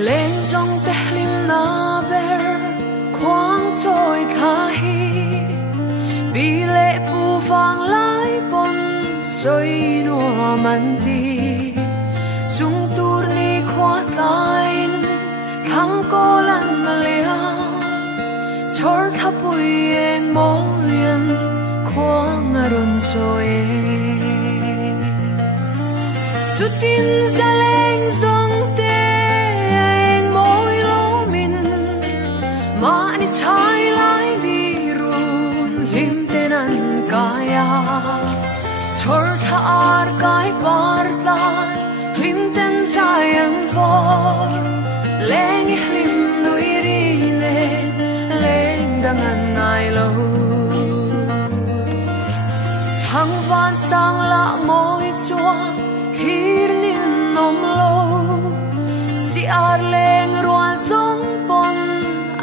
lên trong tehlim na ber khoang trôi tha hi vì lệ pu vang lái bon soi nua man ti chung tur ni khoa tain thang cô lan lia chor thapui eng moyan khoang aron trôi sutin zaleng zong mani chai lai di run lim tenan kaya chor tha ar kai parta lim ten sayan for leng lim nui ri ne leng dangan nai lo thang van sang la moi chua thir nin nom lo si ar leng ruan song pon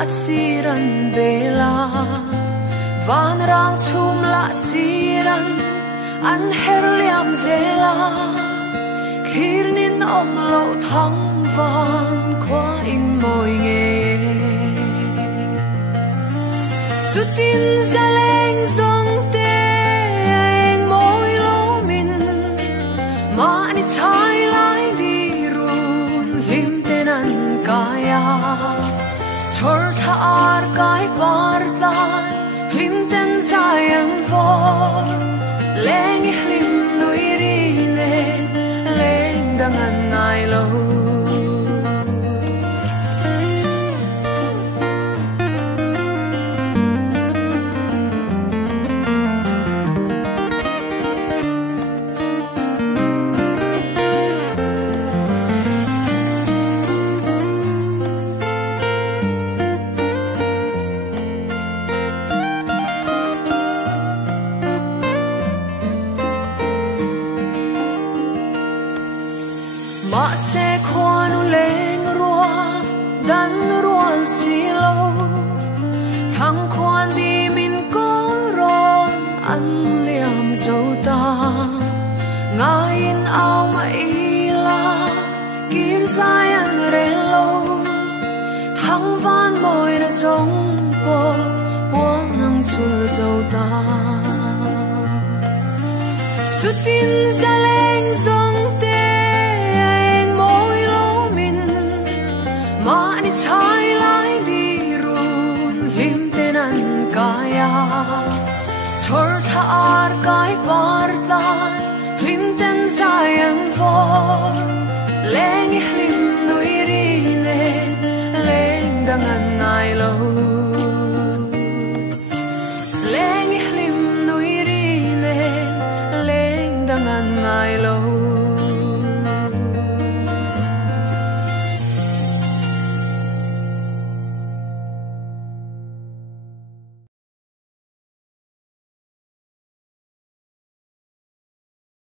asiran bela van rang chum la siran an herliam zela khirnin om lo thang van khoa in moi nge sutin zaleng zong te eng moi lo min mani chai lai di run lim tenan kaya chor tha ar kai parta lim ten sayan for leng lim nui ri ne leng dangan nai lo ma se khoanu leng rua dan ruan si lo thang khoan di min ko ron an liam zo ta ngain au ma ila kir sai an re lo thang van moi na zong po buang nang chu zo ta sutin zaleng zong te mani chai lai di run lim tenan kaya chor tha ar kai parta lim ten sayan for leng lim nui ri ne leng dangan nai lo